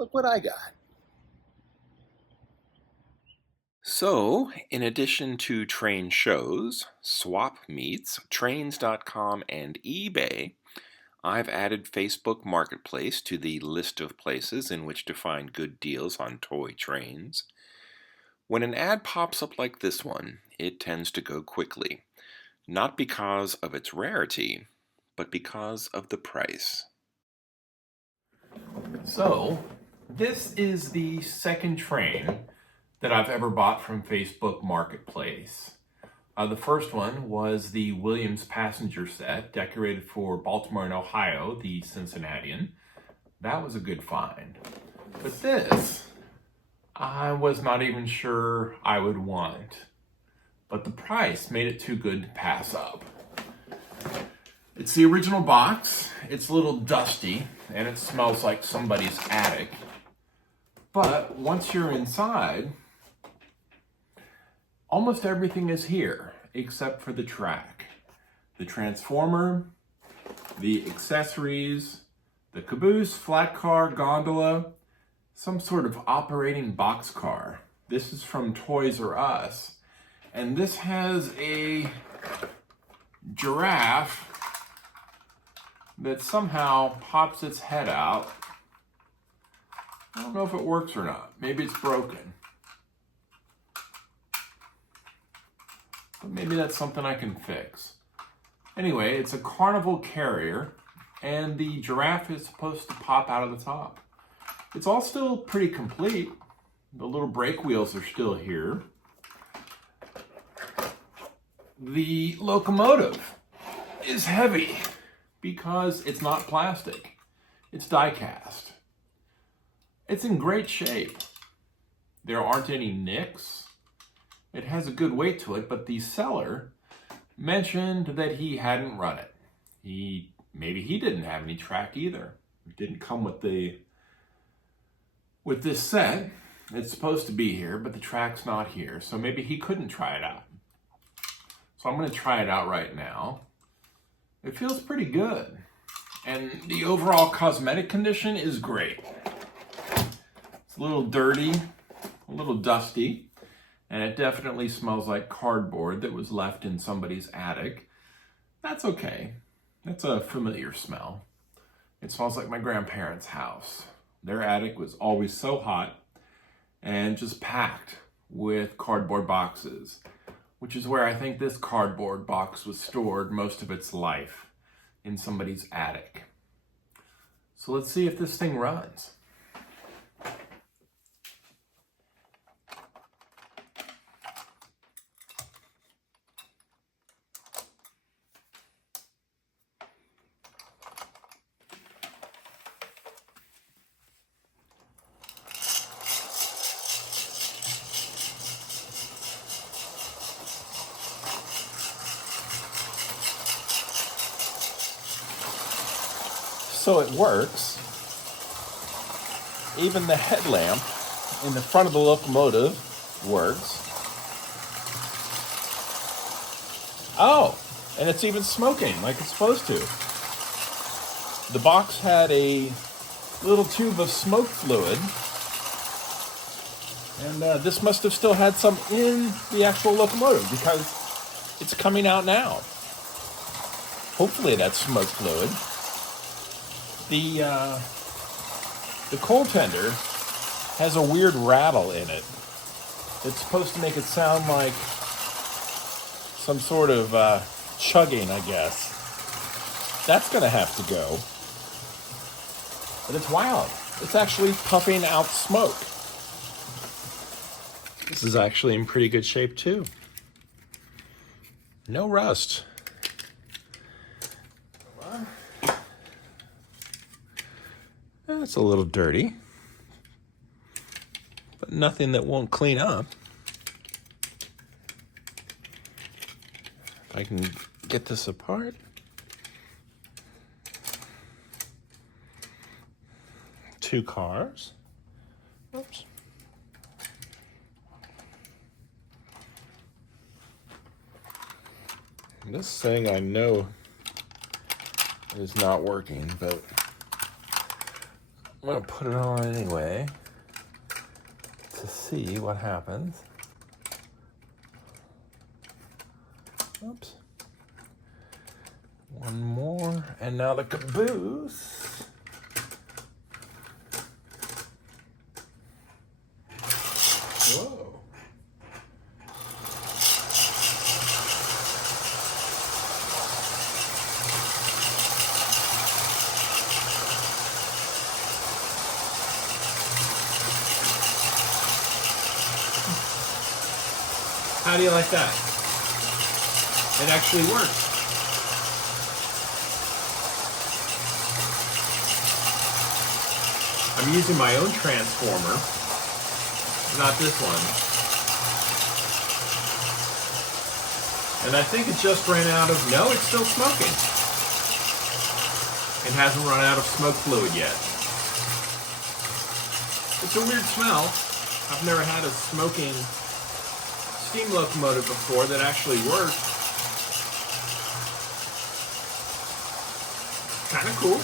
Look what I got. So, in addition to train shows, swap meets, trains.com, and eBay, I've added Facebook Marketplace to the list of places in which to find good deals on toy trains. When an ad pops up like this one, it tends to go quickly, not because of its rarity, but because of the price. So, this is the second train that I've ever bought from Facebook Marketplace. The first one was the Williams passenger set, decorated for Baltimore and Ohio, the Cincinnatian. That was a good find. But this, I was not even sure I would want. But the price made it too good to pass up. It's the original box. It's a little dusty, and it smells like somebody's attic. But once you're inside, almost everything is here, except for the track. The transformer, the accessories, the caboose, flat car, gondola, some sort of operating box car. This is from Toys R Us, and this has a giraffe that somehow pops its head out. I don't know if it works or not. Maybe it's broken. But maybe that's something I can fix. Anyway, it's a carnival carrier, and the giraffe is supposed to pop out of the top. It's all still pretty complete. The little brake wheels are still here. The locomotive is heavy because it's not plastic. It's die-cast. It's in great shape. There aren't any nicks. It has a good weight to it, but the seller mentioned that he hadn't run it. Maybe he didn't have any track either. It didn't come with this set. It's supposed to be here, but the track's not here, so maybe he couldn't try it out. So I'm going to try it out right now. It feels pretty good, and the overall cosmetic condition is great. It's a little dirty, a little dusty, and it definitely smells like cardboard that was left in somebody's attic. That's okay. That's a familiar smell. It smells like my grandparents' house. Their attic was always so hot and just packed with cardboard boxes, which is where I think this cardboard box was stored most of its life, in somebody's attic. So let's see if this thing runs. So it works. Even the headlamp in the front of the locomotive works. Oh, and it's even smoking like it's supposed to. The box had a little tube of smoke fluid, and this must have still had some in the actual locomotive because it's coming out now. Hopefully that's smoke fluid. The coal tender has a weird rattle in it. It's supposed to make it sound like some sort of chugging, I guess. That's going to have to go. But it's wild. It's actually puffing out smoke. This is actually in pretty good shape, too. No rust. It's a little dirty, but nothing that won't clean up. If I can get this apart. Two cars. Oops. This thing I know is not working, but I'm gonna put it on anyway to see what happens. Oops. One more, and now the caboose. Whoa. How do you like that? It actually works. I'm using my own transformer, not this one. And I think it just ran out of, no, it's still smoking. It hasn't run out of smoke fluid yet. It's a weird smell. I've never had a smoking steam locomotive before that actually worked. Kind of cool.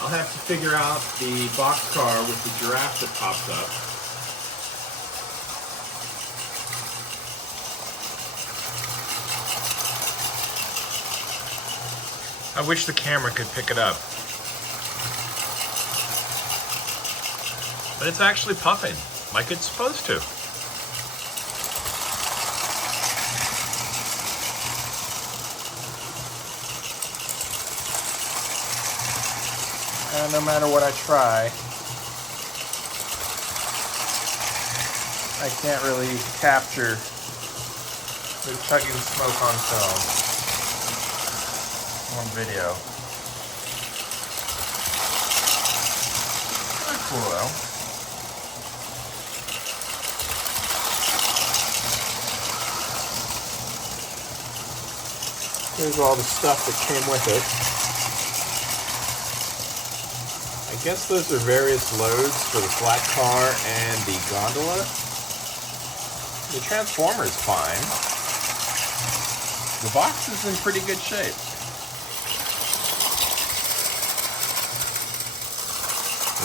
I'll have to figure out the boxcar with the giraffe that pops up. I wish the camera could pick it up. But it's actually puffing like it's supposed to. And no matter what I try, I can't really capture the chugging smoke on film, on video. Kind of cool though. Here's all the stuff that came with it. I guess those are various loads for the flat car and the gondola. The transformer is fine. The box is in pretty good shape.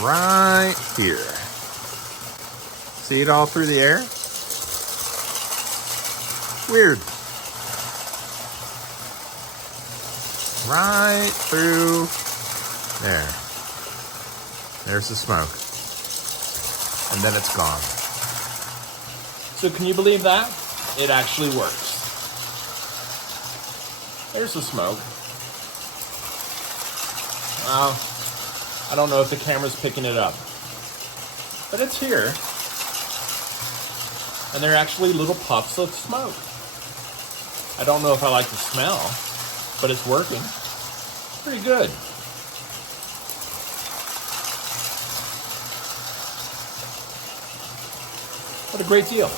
Right here. See it all through the air? Weird. Right through there. There's the smoke. And then it's gone. So can you believe that? It actually works. There's the smoke. I don't know if the camera's picking it up. But it's here. And they're actually little puffs of smoke. I don't know if I like the smell, but it's working. Pretty good. What a great deal.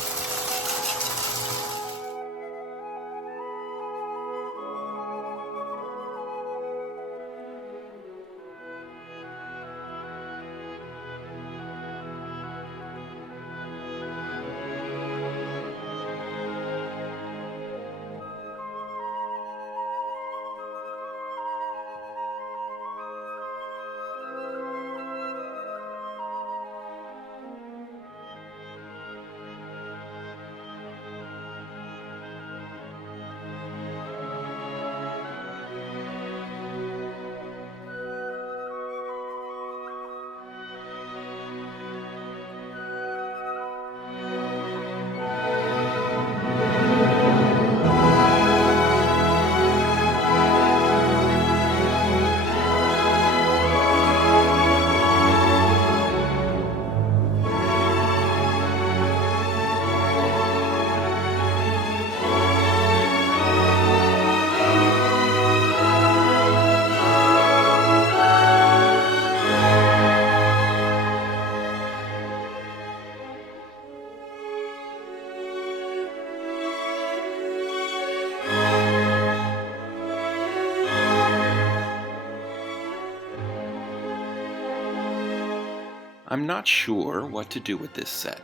I'm not sure what to do with this set.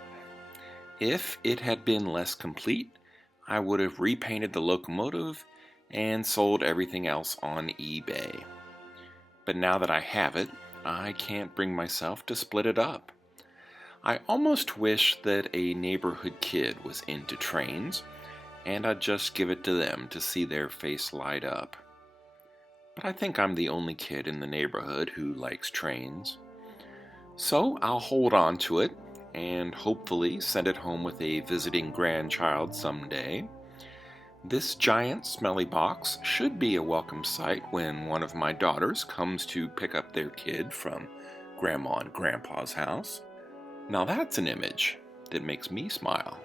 If it had been less complete, I would have repainted the locomotive and sold everything else on eBay. But now that I have it, I can't bring myself to split it up. I almost wish that a neighborhood kid was into trains, and I'd just give it to them to see their face light up. But I think I'm the only kid in the neighborhood who likes trains. So I'll hold on to it, and hopefully send it home with a visiting grandchild someday. This giant smelly box should be a welcome sight when one of my daughters comes to pick up their kid from Grandma and Grandpa's house. Now that's an image that makes me smile.